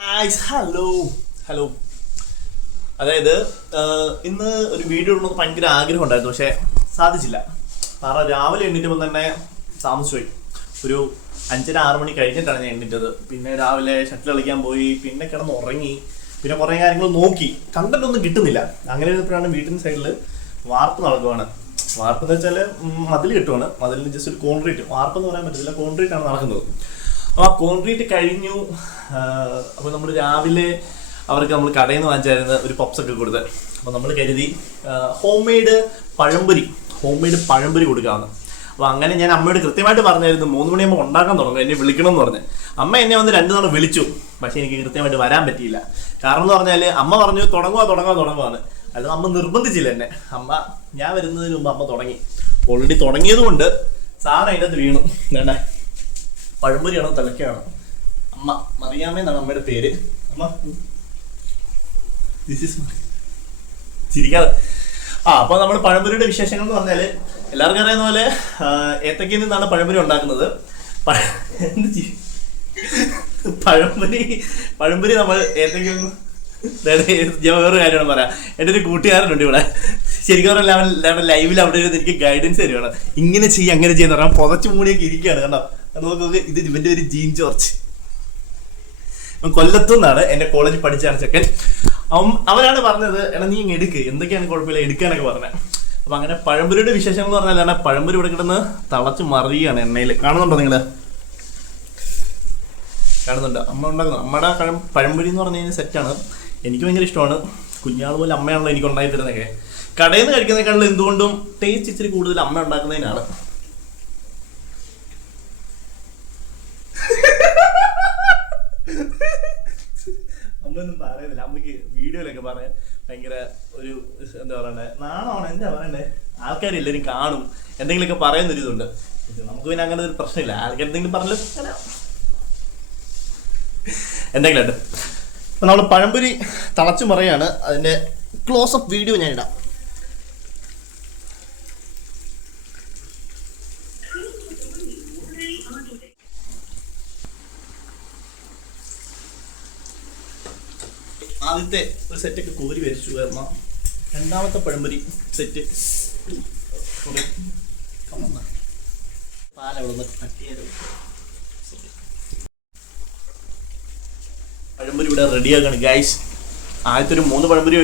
Hello hello. അതായത് ഇന്ന് ഒരു വീഡിയോ ഇടണമെന്ന് ഭയങ്കര ആഗ്രഹം ഉണ്ടായിരുന്നു, പക്ഷെ സാധിച്ചില്ല. കാരണം രാവിലെ എണ്ണീറ്റപ്പോൾ തന്നെ താമസിച്ചുപോയി. ഒരു 5:30-6 മണി കഴിഞ്ഞിട്ടാണ് ഞാൻ എണ്ണീറ്റത്. പിന്നെ രാവിലെ ഷട്ടിൽ കളിക്കാൻ പോയി, പിന്നെ കിടന്ന് ഉറങ്ങി, പിന്നെ കുറേ കാര്യങ്ങൾ നോക്കി, കണ്ടന്റ് ഒന്നും കിട്ടുന്നില്ല. അങ്ങനെ ഇരുന്നപ്പോഴാണ് വീട്ടിൻ്റെ സൈഡിൽ വാർപ്പ് നടക്കുവാണ്. വാർപ്പ് എന്ന് വെച്ചാൽ മതിൽ കെട്ടുവാണ്. മതിലിന് ജസ്റ്റ് ഒരു കോൺക്രീറ്റ്, വാർപ്പെന്ന് പറയാൻ പറ്റത്തില്ല, കോൺക്രീറ്റ് ആണ് നടക്കുന്നത്. അപ്പോൾ ആ കോൺക്രീറ്റ് കഴിഞ്ഞു. അപ്പോൾ നമ്മൾ രാവിലെ അവർക്ക് നമ്മൾ കടയിൽ നിന്ന് വാങ്ങിച്ചായിരുന്നു ഒരു പപ്സൊക്കെ കൊടുത്ത്. അപ്പോൾ നമ്മൾ കരുതി ഹോം മെയ്ഡ് പഴംപൊരി കൊടുക്കാമെന്ന്. അപ്പോൾ അങ്ങനെ ഞാൻ അമ്മയോട് കൃത്യമായിട്ട് പറഞ്ഞായിരുന്നു 3 മണിയാകുമ്പോൾ ഉണ്ടാക്കാൻ തുടങ്ങും, എന്നെ വിളിക്കണം എന്ന് പറഞ്ഞ്. അമ്മ എന്നെ വന്ന് 2 തവണ വിളിച്ചു, പക്ഷേ എനിക്ക് കൃത്യമായിട്ട് വരാൻ പറ്റിയില്ല. കാരണം എന്ന് പറഞ്ഞാൽ അമ്മ പറഞ്ഞു തുടങ്ങുവാന്ന്. അല്ലാതെ അമ്മ നിർബന്ധിച്ചില്ല എന്നെ. ഞാൻ വരുന്നതിന് മുമ്പ് അമ്മ തുടങ്ങി. ഓൾറെഡി തുടങ്ങിയത് കൊണ്ട് സാധനം അതിൻ്റെ അകത്ത് വീണു. വേണ്ടേ, പഴംപൊരിയാണോ തലക്കാണോ? അമ്മ മറിയാമ്മ അമ്മയുടെ പേര്. അമ്മ ചിരിക്കാതെ. അപ്പൊ നമ്മൾ പഴംപൊരിയുടെ വിശേഷങ്ങൾ എന്ന് പറഞ്ഞാല് എല്ലാവർക്കും അറിയുന്ന പോലെ ഏത്തക്കയിൽ നിന്നാണ് പഴംപൊരി ഉണ്ടാക്കുന്നത്. പഴംപൊരി നമ്മൾ ഏത്തക്കയിൽ നിന്ന്. ഞാൻ വേറൊരു കാര്യമാണ് പറയാം. എൻ്റെ ഒരു കൂട്ടുകാരനുണ്ട് ഇവിടെ. ശരിക്കും പറഞ്ഞാൽ ലൈവിൽ അവിടെ ഇരുന്ന് എനിക്ക് ഗൈഡൻസ് തരുവാണ്. ഇങ്ങനെ ചെയ്യും അങ്ങനെ ചെയ്യുന്ന പറഞ്ഞാൽ പുതച്ചു മൂടിയൊക്കെ ഇരിക്കുകയാണ്. കണ്ടോ, നോക്കൊക്കെ. ഇത് ഇവന്റെ ഒരു ജീൻ ജോർജ്, കൊല്ലത്തു നിന്നാണ്, എന്റെ കോളേജിൽ പഠിച്ചാണ് ചെക്കൻ. അവരാണ് പറഞ്ഞത്, എടാ നീ ഇങ്ങ് എടുക്ക്, എന്തൊക്കെയാണ് കുഴപ്പമില്ല എടുക്കാനൊക്കെ പറഞ്ഞത്. അപ്പൊ അങ്ങനെ പഴംപൊരിയുടെ വിശേഷം എന്ന് പറഞ്ഞാൽ പഴംപൊരി ഇവിടെ കിടന്ന് തിളച്ച് മറിയാണ് എണ്ണയിൽ. കാണുന്നുണ്ടോ നിങ്ങള്? കാണുന്നുണ്ട്. അമ്മ ഉണ്ടാക്കുന്നു. അമ്മയുടെ പഴംപൊരി എന്ന് പറഞ്ഞു കഴിഞ്ഞാൽ സെറ്റാണ്. എനിക്ക് ഭയങ്കര ഇഷ്ടമാണ്. കുഞ്ഞാൾ പോലെ അമ്മയാണല്ലോ എനിക്ക് ഉണ്ടാക്കി തരുന്നതൊക്കെ. കടയിൽ നിന്ന് കഴിക്കുന്നതിനേക്കാളും എന്തുകൊണ്ടും ടേസ്റ്റ് ഇച്ചിരി കൂടുതൽ അമ്മ ഉണ്ടാക്കുന്നതിനാണ്. അമ്മയൊന്നും പറയുന്നില്ല. അമ്മയ്ക്ക് വീഡിയോയിലൊക്കെ പറയാൻ ഭയങ്കര ഒരു എന്താ പറയണ്ടേ, നാണമാണ്. എന്താ പറയണ്ടേ, ആൾക്കാരെല്ലാവരും കാണും, എന്തെങ്കിലുമൊക്കെ പറയുന്നൊരിതുണ്ട്. നമുക്ക് പിന്നെ അങ്ങനെ ഒരു പ്രശ്നമില്ല. ആൾക്കാർ എന്തെങ്കിലും പറഞ്ഞാലും എന്തെങ്കിലും ഉണ്ട്. അപ്പൊ നമ്മൾ പഴംപൊരി തിളച്ചു മറിയാണ്. അതിന്റെ ക്ലോസപ്പ് വീഡിയോ ഞാൻ ഇടാം. ആദ്യത്തെ ഒരു സെറ്റൊക്കെ കോരി വരച്ചു കാരണം രണ്ടാമത്തെ പഴംപൊരി സെറ്റ് പാലവിടുന്ന് കട്ടിയത്. പഴംപൊരി ഇവിടെ റെഡിയാക്കാണ് ഗൈസ്. ആദ്യത്തെ ഒരു 3 പഴംപൊരി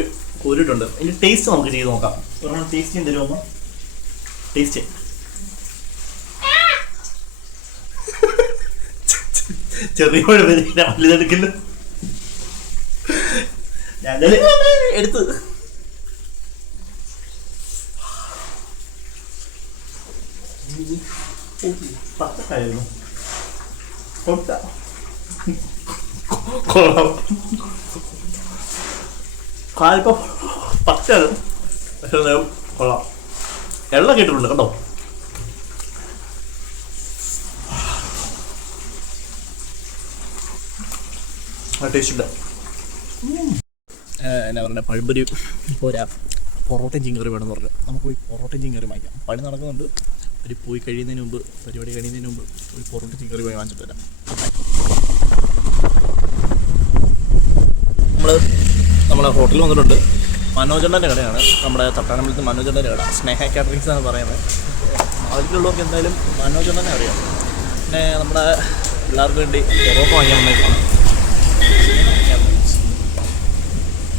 കോരിയിട്ടുണ്ട്. അതിന്റെ ടേസ്റ്റ് നമുക്ക് ചെയ്ത് നോക്കാം. ഒരെണ്ണം ടേസ്റ്റ് ചെയ്യാൻ തരുമോ? ടേസ്റ്റ് ചെറിയ പഴംപൊരി വലുതെടുക്കല്ലോ. ഞാൻ എടുത്ത് പച്ചക്കായിരുന്നു. കാലിപ്പോ പച്ചാണ്, പക്ഷെ കൊള്ളാം. എള്ളം കേട്ടിട്ടുണ്ട് കേട്ടോ. ടേസ്റ്റ് ഉണ്ട്. എന്നാ പറയുക, പഴംപൊരി പോരാ, പൊറോട്ടയും ചിങ്കറി വേണമെന്ന് പറഞ്ഞു. നമുക്ക് പോയി പൊറോട്ടയും ചിങ്കറി വാങ്ങിക്കാം. പണി നടക്കുന്നുണ്ട്. ഒരു പോയി കഴിയുന്നതിന് മുമ്പ്, പരിപാടി കഴിയുന്നതിന് മുമ്പ് ഒരു പൊറോട്ട ചിങ്കറി പോയി വാങ്ങിച്ചിട്ട് വരാം. നമ്മളെ ഹോട്ടലിൽ വന്നിട്ടുണ്ട്. മനോജണ്ണൻ്റെ കടയാണ്, നമ്മുടെ തട്ടാനമ്പലത്തിൽ മനോജണ്ണൻ്റെ കട. സ്നേഹ കാറ്ററിങ്സ് ആണ് പറയുന്നത്. അതിലുള്ളവർക്ക് എന്തായാലും മനോജണ്ണനെ അറിയാം. പിന്നെ നമ്മുടെ പിള്ളേർക്ക് വേണ്ടി പൊറോട്ട വാങ്ങിക്കാൻ വന്നേക്കാണ്.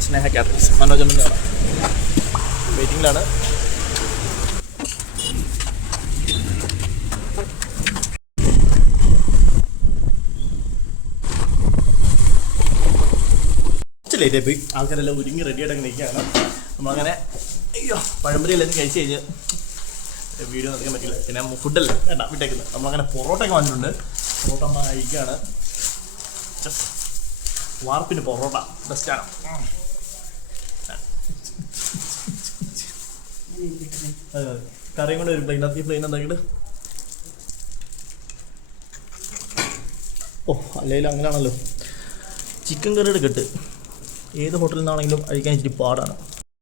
സ്നേഹ കാറ്ററിങ്സ് മനോജണ്ണൻ്റെ കട. വെയിറ്റിംഗിലാണ്. ലേറ്റായി പോയി. ആൾക്കാരെല്ലാം ഒരുങ്ങി റെഡിയായിട്ടൊക്കെ നിൽക്കുകയാണ്. നമ്മളങ്ങനെ പഴംപൊരി എല്ലാവരും കഴിച്ച് കഴിഞ്ഞ് വീഡിയോ നടക്കാൻ പറ്റില്ല. പിന്നെ ഫുഡല്ലേ വേണ്ട വിട്ടേക്കുന്നത്. നമ്മളങ്ങനെ പൊറോട്ടയൊക്കെ വാങ്ങിയിട്ടുണ്ട്. പൊറോട്ട അമ്മ കഴിക്കുകയാണ്. വാർപ്പിന് പൊറോട്ട ബെസ്റ്റാണ്. കറിയും കൂടെ ഒരു പ്ലെയിൻ എന്താക്കിയിട്ട്. അല്ലെങ്കിൽ അങ്ങനെയാണല്ലോ. ചിക്കൻ കറിയുടെ കെട്ട് ഏത് ഹോട്ടലിൽ നിന്നാണെങ്കിലും കഴിക്കാൻ ഇച്ചിരി പാടാണ്.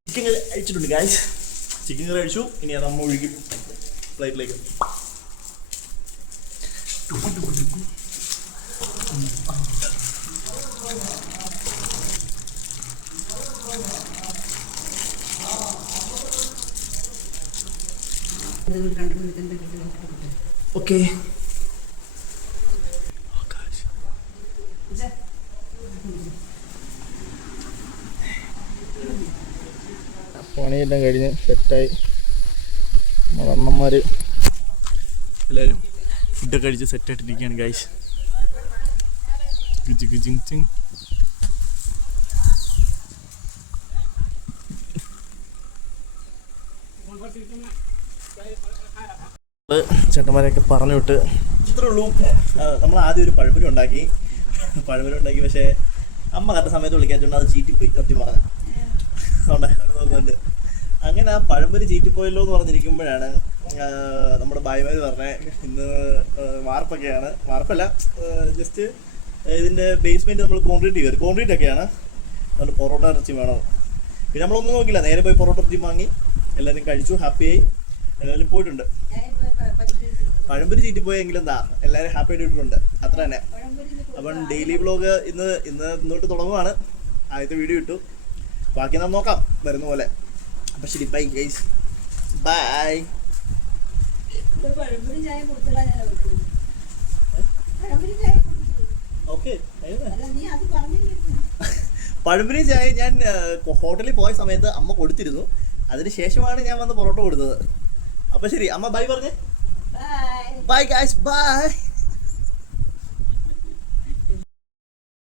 ചിക്കൻ കറി അഴിച്ചിട്ടുണ്ട് ഗായ്സ്. ചിക്കൻ കറി അഴിച്ചു. ഇനി അത് അമ്മ ഒഴുകി പ്ലേറ്റിലേക്ക്. ഓക്കെ. പണിയെല്ലാം കഴിഞ്ഞ് സെറ്റായി നമ്മുടെ അണ്ണന്മാർ എല്ലാവരും ഫുഡൊക്കെ കഴിച്ച് സെറ്റായിട്ടിരിക്കുകയാണ് ഗൈസ്. ചേട്ടന്മാരെയൊക്കെ പറഞ്ഞു വിട്ട് ഇത്രേ ഉള്ളൂ. നമ്മൾ ആദ്യം ഒരു പഴംപൊരി ഉണ്ടാക്കി പക്ഷേ അമ്മ കറക്റ്റ് സമയത്ത് വിളിക്കാത്തതുകൊണ്ട് അത് ചീറ്റിപ്പോയി. സത്യം പറഞ്ഞ നോക്കുന്നുണ്ട്. അങ്ങനെ ആ പഴംപൊരി ചീറ്റിപ്പോയല്ലോ എന്ന് പറഞ്ഞിരിക്കുമ്പോഴാണ് നമ്മുടെ ഭായിമാർ പറഞ്ഞത് ഇന്ന് വാർപ്പൊക്കെയാണ്, വാർപ്പല്ല, ജസ്റ്റ് ഇതിൻ്റെ ബേസ്മെൻറ്റ് നമ്മൾ കോൺക്രീറ്റ് ഒക്കെയാണ്, അതുകൊണ്ട് പൊറോട്ട ഇറച്ചി വേണം. പിന്നെ നമ്മളൊന്നും നോക്കില്ല, നേരെ പോയി പൊറോട്ട ഇറച്ചി വാങ്ങി എല്ലാവരും കഴിച്ചു, ഹാപ്പിയായി എല്ലാവരും പോയിട്ടുണ്ട്. പഴംപൊരി ചീറ്റിപ്പോയെങ്കിലും എന്താ എല്ലാവരും ഹാപ്പി ആയിട്ടിട്ടുണ്ട്, അത്ര തന്നെ. അപ്പം ഡെയിലി വ്ളോഗ് ഇന്നോട്ട് തുടങ്ങുവാണ്. ആദ്യത്തെ വീഡിയോ ഇട്ടു, ബാക്കി നാം നോക്കാം വരുന്ന പോലെ. അപ്പം ശരി, ബൈ ഗൈസ്, ബൈ. ഓക്കെ, പഴംപൊരി ചായ ഞാൻ ഹോട്ടലിൽ പോയ സമയത്ത് അമ്മ കൊടുത്തിരുന്നു. അതിന് ശേഷമാണ് ഞാൻ വന്ന് പൊറോട്ട കൊടുത്തത്. അപ്പം ശരി, അമ്മ ബൈ പറഞ്ഞേ. Bye guys, by.